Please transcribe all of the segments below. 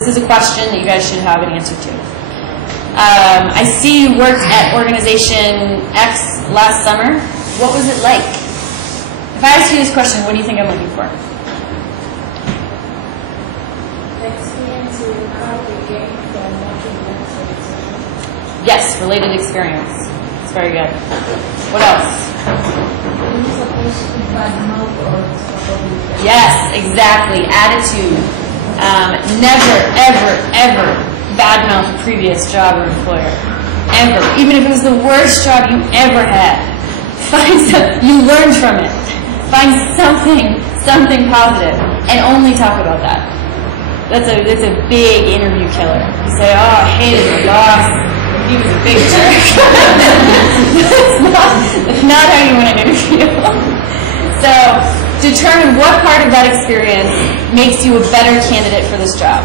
This is a question that you guys should have an answer to. I see you worked at organization X last summer. What was it like? If I ask you this question, what do you think I'm looking for? Experience you probably gained from watching this organization. Yes, related experience. It's very good. What else? Are you supposed to bad mouth or supposed to? Yes, exactly. Attitude. Never, ever, ever badmouth a previous job or employer. Ever. Even if it was the worst job you ever had. You learned from it. Find something positive, and only talk about that. That's a big interview killer. You say, oh, I hated my boss. He was a big jerk. That's not how you want an interview. So, determine what part of that experience makes you a better candidate for this job.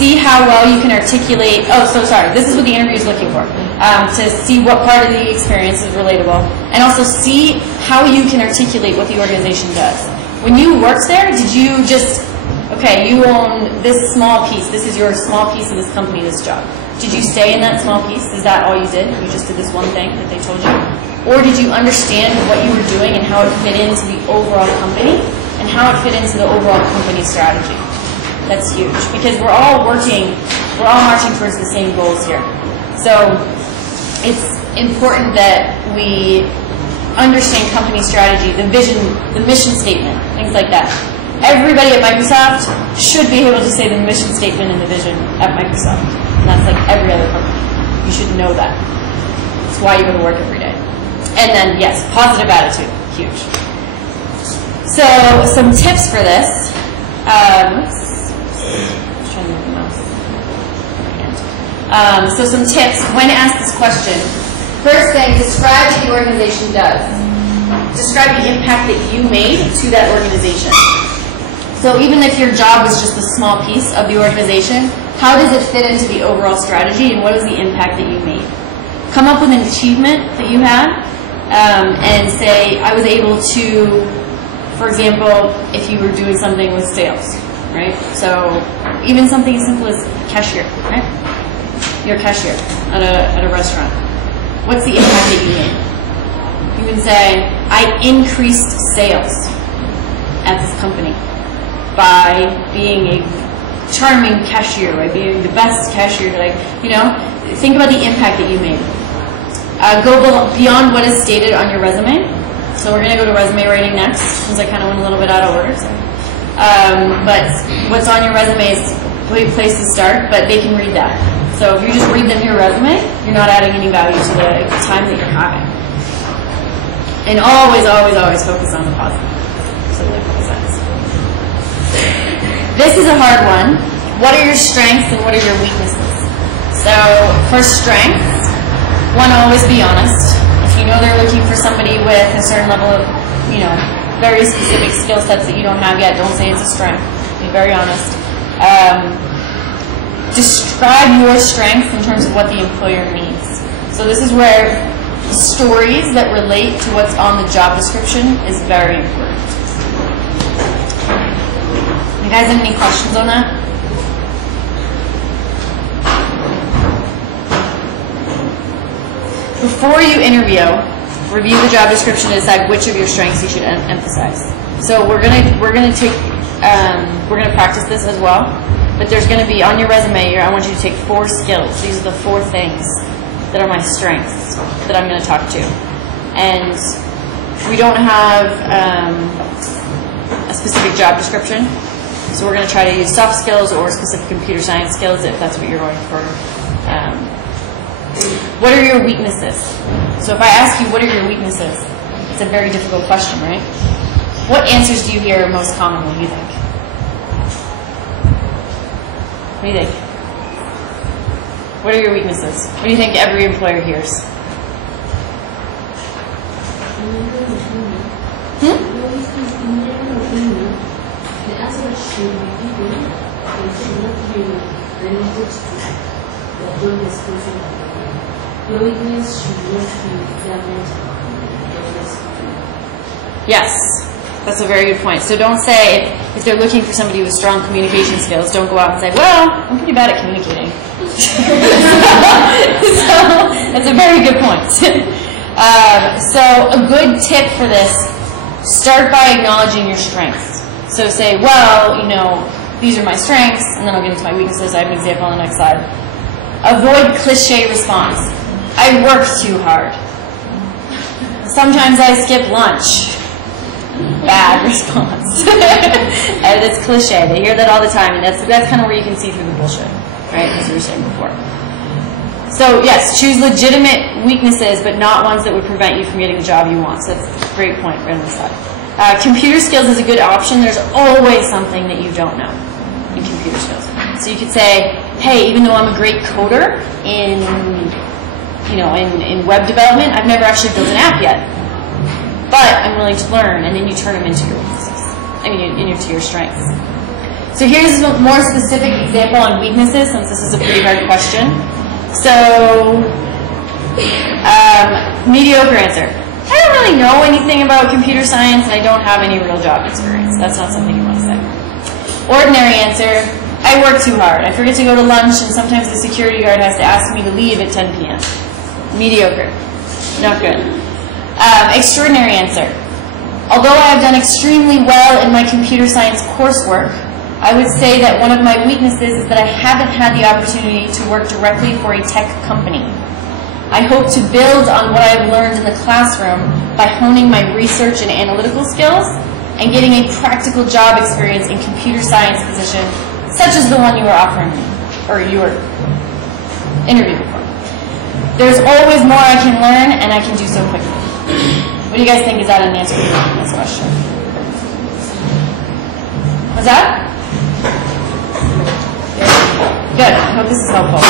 See how well you can articulate, this is what the interview is looking for, to see what part of the experience is relatable, and also see how you can articulate what the organization does. When you worked there, did you just, okay, you own this small piece, this is your small piece of this company, this job. Did you stay in that small piece? Is that all you did? You just did this one thing that they told you? Or did you understand what you were doing and how it fit into the overall company and how it fit into the overall company strategy? That's huge because we're all marching towards the same goals here. So it's important that we understand company strategy, the vision, the mission statement, things like that. Everybody at Microsoft should be able to say the mission statement and the vision at Microsoft. And that's like every other company. You should know that. It's why you go to work every day. And then, yes, positive attitude, huge. So, some tips for this. So some tips when asked this question. First thing, describe what the organization does. Describe the impact that you made to that organization. So even if your job was just a small piece of the organization, how does it fit into the overall strategy and what is the impact that you made? Come up with an achievement that you had and say, I was able to, for example, if you were doing something with sales, right? So even something as simple as cashier, right? You're a cashier at a restaurant. What's the impact that you made? You can say, I increased sales at this company by being a charming cashier, by being the best cashier that think about the impact that you made. Go beyond what is stated on your resume. So we're going to go to resume writing next, since I kind of went a little bit out of order. So. But what's on your resume is a great place to start, but they can read that. So if you just read them your resume, you're not adding any value to the time that you're having. And always, always, always focus on the positive. So that makes sense. This is a hard one. What are your strengths and what are your weaknesses? So for strengths, one, always be honest. If you know they're looking for somebody with a certain level of, very specific skill sets that you don't have yet, don't say it's a strength. Be very honest. Describe your strengths in terms of what the employer needs. So this is where stories that relate to what's on the job description is very important. You guys have any questions on that? Before you interview, review the job description to decide which of your strengths you should emphasize. So we're gonna practice this as well. But there's going to be on your resume. I want you to take 4 skills. These are the 4 things that are my strengths that I'm going to talk to. And we don't have a specific job description, so we're going to try to use soft skills or specific computer science skills if that's what you're going for. What are your weaknesses? So if I ask you, what are your weaknesses? It's a very difficult question, right? What answers do you hear most commonly, you think? What do you think? What are your weaknesses? What do you think every employer hears? Yes. That's a very good point. So don't say, if they're looking for somebody with strong communication skills, don't go out and say, well, I'm pretty bad at communicating. So that's a very good point. So a good tip for this, start by acknowledging your strengths. So say, well, you know, these are my strengths, and then I'll get into my weaknesses. I have an example on the next slide. Avoid cliche response. I work too hard. Sometimes I skip lunch. Bad response. That's cliche. They hear that all the time, and that's kind of where you can see through the bullshit, right? As we were saying before. So yes, choose legitimate weaknesses, but not ones that would prevent you from getting the job you want. So that's a great point right on the side. Computer skills is a good option. There's always something that you don't know in computer skills. So you could say, hey, even though I'm a great coder in web development, I've never actually built an app yet. But I'm willing to learn, and then you turn them into your weaknesses. Into your strengths. So here's a more specific example on weaknesses, since this is a pretty hard question. So, mediocre answer. I don't really know anything about computer science, and I don't have any real job experience. That's not something you want to say. Ordinary answer. I work too hard. I forget to go to lunch, and sometimes the security guard has to ask me to leave at 10 p.m. Mediocre. Not good. Extraordinary answer. Although I have done extremely well in my computer science coursework, I would say that one of my weaknesses is that I haven't had the opportunity to work directly for a tech company. I hope to build on what I have learned in the classroom by honing my research and analytical skills and getting a practical job experience in computer science position, such as the one you were offering me, or you were interviewing for. There's always more I can learn, and I can do so quickly. What do you guys think? Is that an answer to this question? What's that? Good. I hope this is helpful.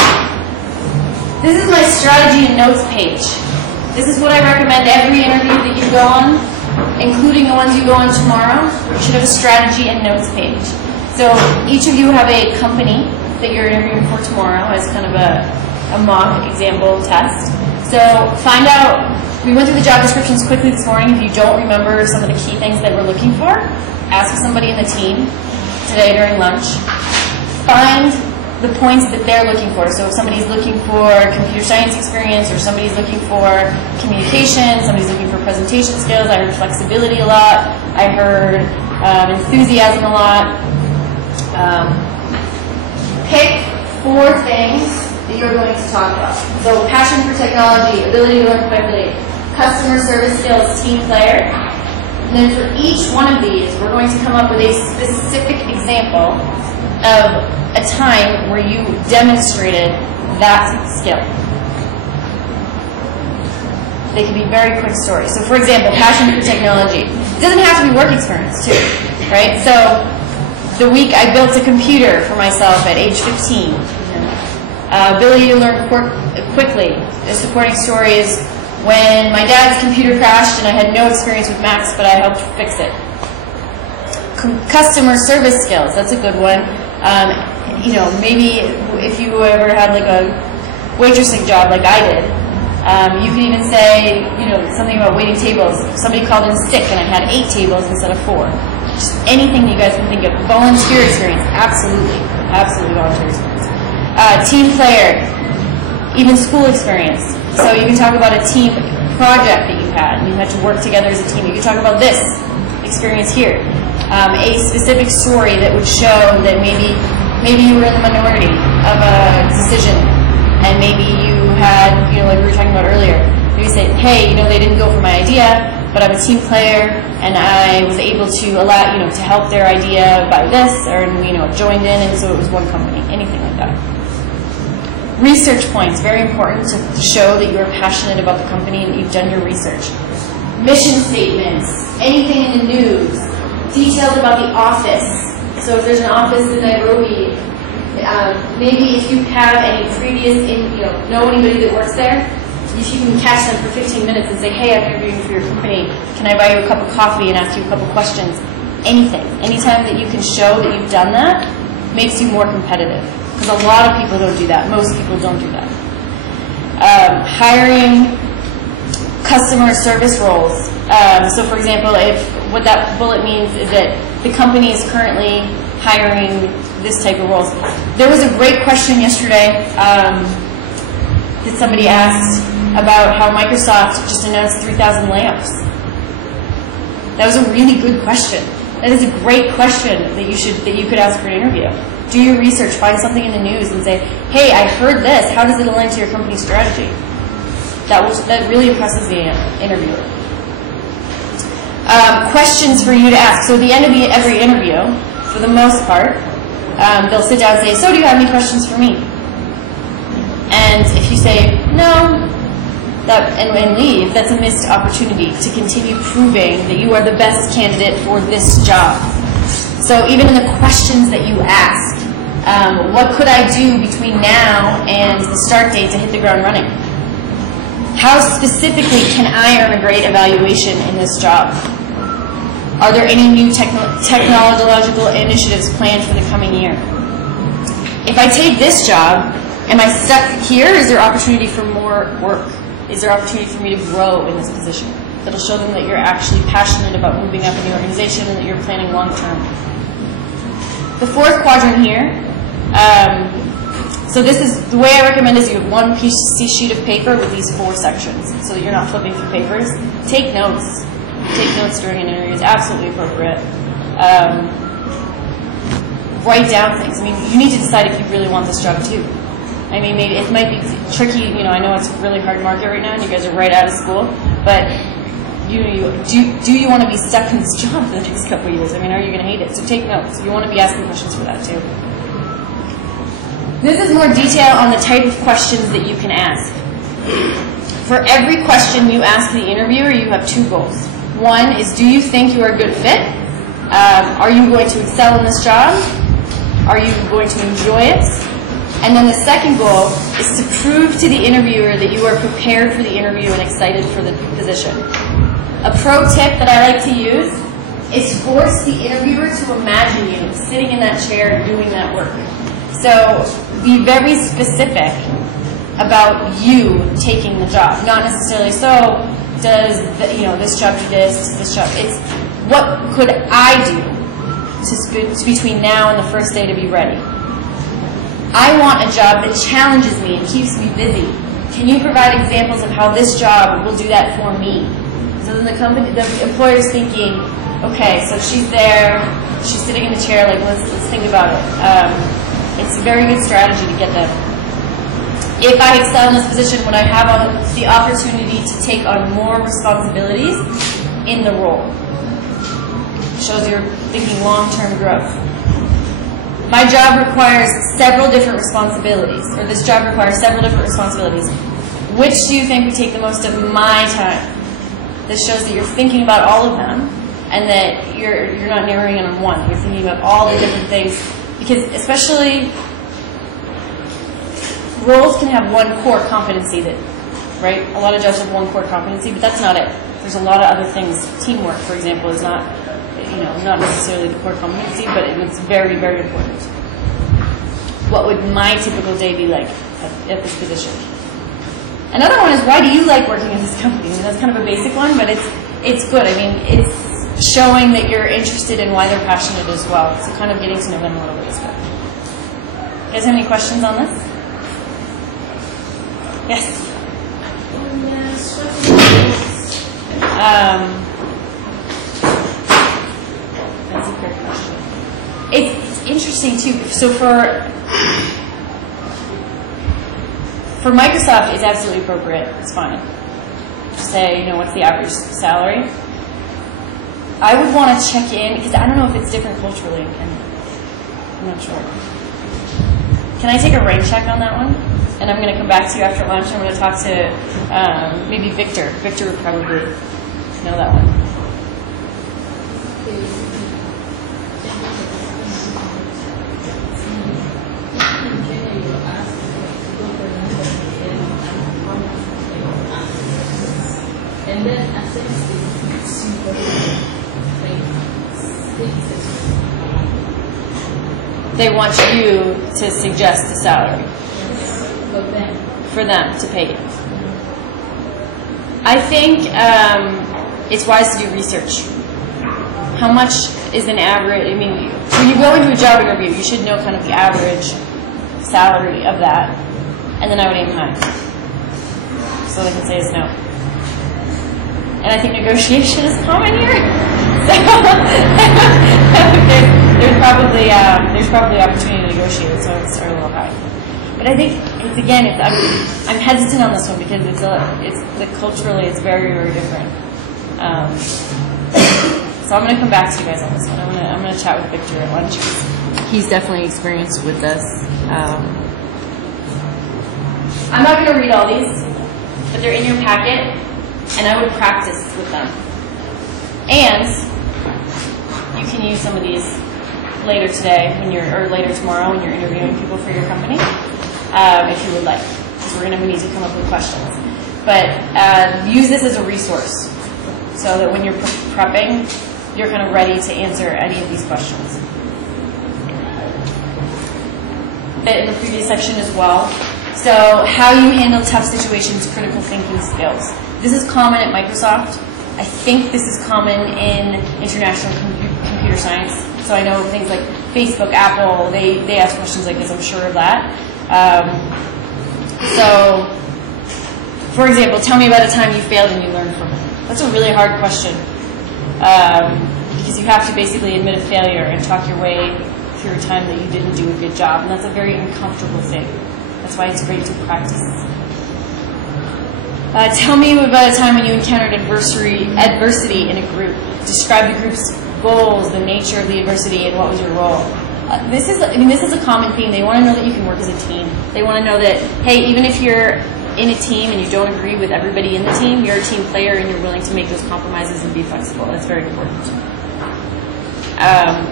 This is my strategy and notes page. This is what I recommend every interview that you go on, including the ones you go on tomorrow. You should have a strategy and notes page. So each of you have a company that you're interviewing for tomorrow as kind of a mock example test. So find out, we went through the job descriptions quickly this morning. If you don't remember some of the key things that we're looking for, ask somebody in the team today during lunch. Find the points that they're looking for. So if somebody's looking for computer science experience, or somebody's looking for communication, somebody's looking for presentation skills. I heard flexibility a lot. I heard enthusiasm a lot. Pick 4 things that you're going to talk about. So passion for technology, ability to learn quickly, customer service skills, team player. And then for each one of these, we're going to come up with a specific example of a time where you demonstrated that skill. They can be very quick stories. So for example, passion for technology. It doesn't have to be work experience too, right? So the week I built a computer for myself at age 15. Ability to learn quickly. A supporting story is when my dad's computer crashed and I had no experience with Macs, but I helped fix it. Customer service skills, that's a good one. Maybe if you ever had like a waitressing job like I did, you could even say, something about waiting tables. Somebody called in sick and I had 8 tables instead of 4. Just anything you guys can think of. Volunteer experience, absolutely volunteer experience. Team player, even school experience. So you can talk about a team project that you had. You had to work together as a team. You can talk about this experience here. A specific story that would show that maybe you were in the minority of a decision, and maybe you had, like we were talking about earlier, maybe say, hey, they didn't go for my idea, but I'm a team player, and I was able to allow, to help their idea by this, or, joined in, and so it was one company, anything like that. Research points, very important to show that you're passionate about the company and you've done your research. Mission statements, anything in the news, details about the office. So if there's an office in Nairobi, maybe if you have any previous, know anybody that works there, if you can catch them for 15 minutes and say, hey, I'm interviewing for your company, can I buy you a cup of coffee and ask you a couple questions? Anything. Anytime that you can show that you've done that makes you more competitive. Because a lot of people don't do that. Most people don't do that. Hiring customer service roles. So for example, if what that bullet means is that the company is currently hiring this type of roles. There was a great question yesterday that somebody asked about how Microsoft just announced 3,000 layoffs. That was a really good question. That is a great question that you could ask for an interview. Do your research, find something in the news and say, hey, I heard this, how does it align to your company's strategy? That really impresses the interviewer. Questions for you to ask. So at the end of every interview, for the most part, they'll sit down and say, so do you have any questions for me? And if you say no, and leave, that's a missed opportunity to continue proving that you are the best candidate for this job. So even in the questions that you ask, what could I do between now and the start date to hit the ground running? How specifically can I earn a great evaluation in this job? Are there any new technological initiatives planned for the coming year? If I take this job, am I stuck here? Is there opportunity for more work? Is there opportunity for me to grow in this position? That'll show them that you're actually passionate about moving up in the organization and that you're planning long term. The fourth quadrant here, so this is, the way I recommend is you have one sheet of paper with these 4 sections so that you're not flipping through papers. Take notes. Take notes during an interview is absolutely appropriate. Write down things. I mean, you need to decide if you really want this job too. I mean, maybe it might be tricky, I know it's a really hard market right now and you guys are right out of school, but do you want to be stuck in this job for the next couple of years? I mean, are you going to hate it? So take notes. You want to be asking questions for that too. This is more detail on the type of questions that you can ask. For every question you ask the interviewer, you have 2 goals. One is, do you think you are a good fit? Are you going to excel in this job? Are you going to enjoy it? And then the second goal is to prove to the interviewer that you are prepared for the interview and excited for the position. A pro tip that I like to use is force the interviewer to imagine you sitting in that chair doing that work. So be very specific about you taking the job, not necessarily, so does this job do this job. It's what could I do between now and the first day to be ready. I want a job that challenges me and keeps me busy. Can you provide examples of how this job will do that for me? So then the employer's thinking, okay, so she's there, she's sitting in the chair, like let's think about it. It's a very good strategy to get them. If I excel in this position, would I have the opportunity to take on more responsibilities in the role? Shows you're thinking long-term growth. My job requires several different responsibilities, or this job requires several different responsibilities. Which do you think would take the most of my time? This shows that you're thinking about all of them, and that you're not narrowing in on one. You're thinking about all the different things, because especially roles can have one core competency right? A lot of jobs have one core competency, but that's not it. There's a lot of other things. Teamwork, for example, is not necessarily the core competency, but it's very, very important. What would my typical day be like at this position? Another one is, why do you like working at this company? I mean, that's kind of a basic one, but it's good. I mean, it's showing that you're interested in why they're passionate as well. So kind of getting to know them a little bit is good. You guys have any questions on this? Yes? That's a great question. It's interesting too. So for Microsoft, it's absolutely appropriate. It's fine. Just say, what's the average salary? I would want to check in, because I don't know if it's different culturally in Kenya. I'm not sure. Can I take a rank check on that one? And I'm going to come back to you after lunch. I'm going to talk to maybe Victor. Victor would probably know that one. And then I think it's super They want you to suggest a salary. Yes. For them to pay you. I think it's wise to do research. How much is an average? I mean, when you go into a job interview, you should know kind of the average salary of that, and then I would aim high, so they can say it's no. And I think negotiation is common here, so there's probably opportunity to negotiate, so it's a little high. But I think it's again, I'm hesitant on this one because culturally it's very, very different. So I'm going to come back to you guys on this one. I'm going to chat with Victor at lunch. He's definitely experienced with this. I'm not going to read all these, but they're in your packet, and I would practice with them. And you can use some of these later today or later tomorrow when you're interviewing people for your company, if you would like, because we're going to need to come up with questions. But use this as a resource so that when you're prepping, you're kind of ready to answer any of these questions. In the previous section as well. So how you handle tough situations, critical thinking skills. This is common at Microsoft. I think this is common in international computer science. So I know things like Facebook, Apple, they ask questions like this, I'm sure of that. So, for example, tell me about a time you failed and you learned from it. That's a really hard question. Because you have to basically admit a failure and talk your way through a time that you didn't do a good job, and that's a very uncomfortable thing. That's why it's great to practice. Tell me about a time when you encountered adversity in a group. Describe the group's goals, the nature of the adversity, and what was your role. This is a common theme. They want to know that you can work as a team. They want to know that, hey, even if you're in a team and you don't agree with everybody in the team, you're a team player and you're willing to make those compromises and be flexible. That's very important.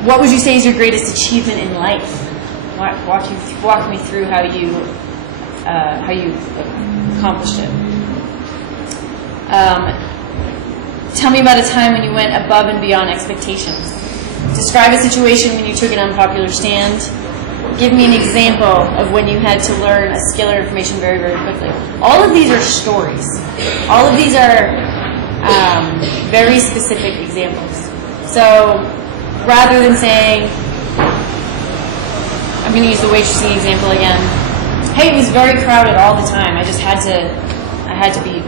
What would you say is your greatest achievement in life? Walk me through how you accomplished it. Tell me about a time when you went above and beyond expectations. Describe a situation when you took an unpopular stand. Give me an example of when you had to learn a skill or information very, very quickly. All of these are stories. All of these are very specific examples. So rather than saying, I'm going to use the waitressing example again. Hey, it was very crowded all the time. I had to be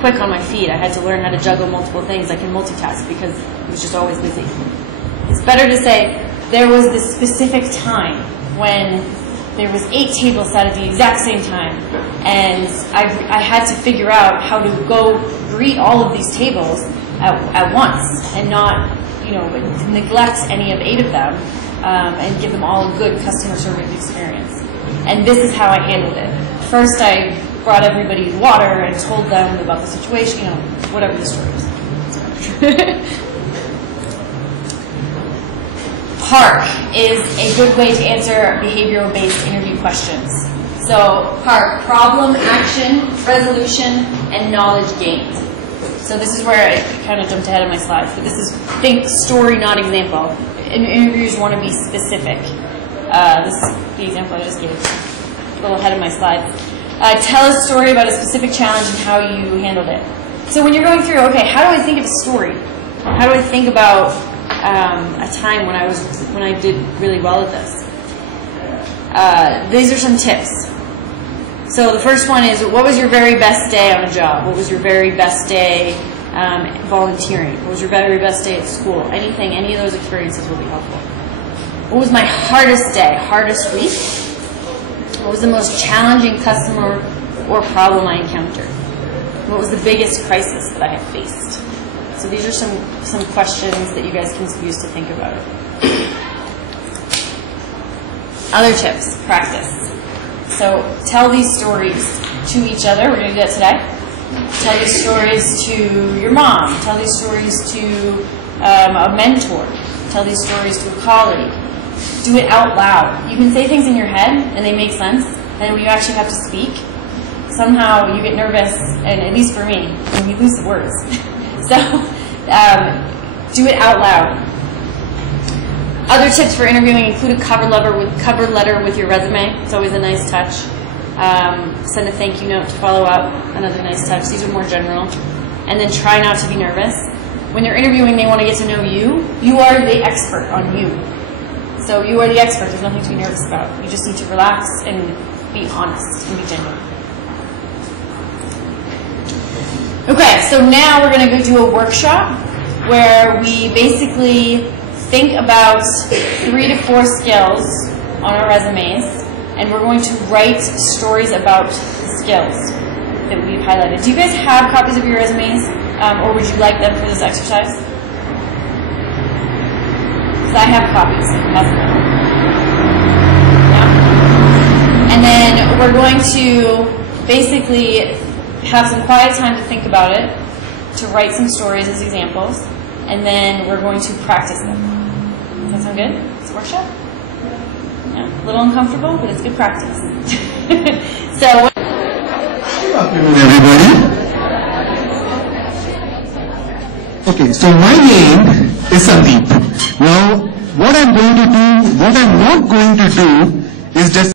quick on my feet. I had to learn how to juggle multiple things. I can multitask because it was just always busy. It's better to say, there was this specific time when there was 8 tables set at the exact same time, and I had to figure out how to go greet all of these tables at once and not, neglect any of 8 of them, and give them all a good customer service experience. And this is how I handled it. First, I brought everybody water and told them about the situation, whatever the story is. PARC is a good way to answer behavioral-based interview questions. So PARC, problem, action, resolution, and knowledge gained. So this is where I kind of jumped ahead of my slides. So this is think story, not example. And interviewers want to be specific. This is the example I just gave. A little ahead of my slides. Tell a story about a specific challenge and how you handled it. So when you're going through, okay, how do I think of a story? How do I think about a time when I did really well at this? These are some tips. So the first one is, what was your very best day on a job? What was your very best day volunteering? What was your very best day at school? Anything, any of those experiences will be helpful. What was my hardest day, hardest week? What was the most challenging customer or problem I encountered? What was the biggest crisis that I have faced? So these are some questions that you guys can use to think about it. Other tips, practice. So tell these stories to each other. We're going to do that today. Tell these stories to your mom. Tell these stories to a mentor. Tell these stories to a colleague. Do it out loud. You can say things in your head and they make sense, and when you actually have to speak, somehow you get nervous, and at least for me, and you lose the words. So do it out loud. Other tips for interviewing include a cover letter with your resume. It's always a nice touch. Send a thank you note to follow up, another nice touch. These are more general. And then try not to be nervous. When they're interviewing, they want to get to know you. You are the expert on you. So you are the expert. There's nothing to be nervous about. You just need to relax and be honest and be genuine. Okay, so now we're going to go do a workshop where we basically think about 3 to 4 skills on our resumes, and we're going to write stories about the skills that we've highlighted. Do you guys have copies of your resumes, or would you like them for this exercise? Because I have copies. Yeah? And then we're going to basically have some quiet time to think about it, to write some stories as examples, and then we're going to practice them. Does that sound good? It's a workshop? Yeah, a little uncomfortable, but it's good practice. So, good afternoon, everybody. Okay, so my name is Sandeep. Now, what I'm not going to do is just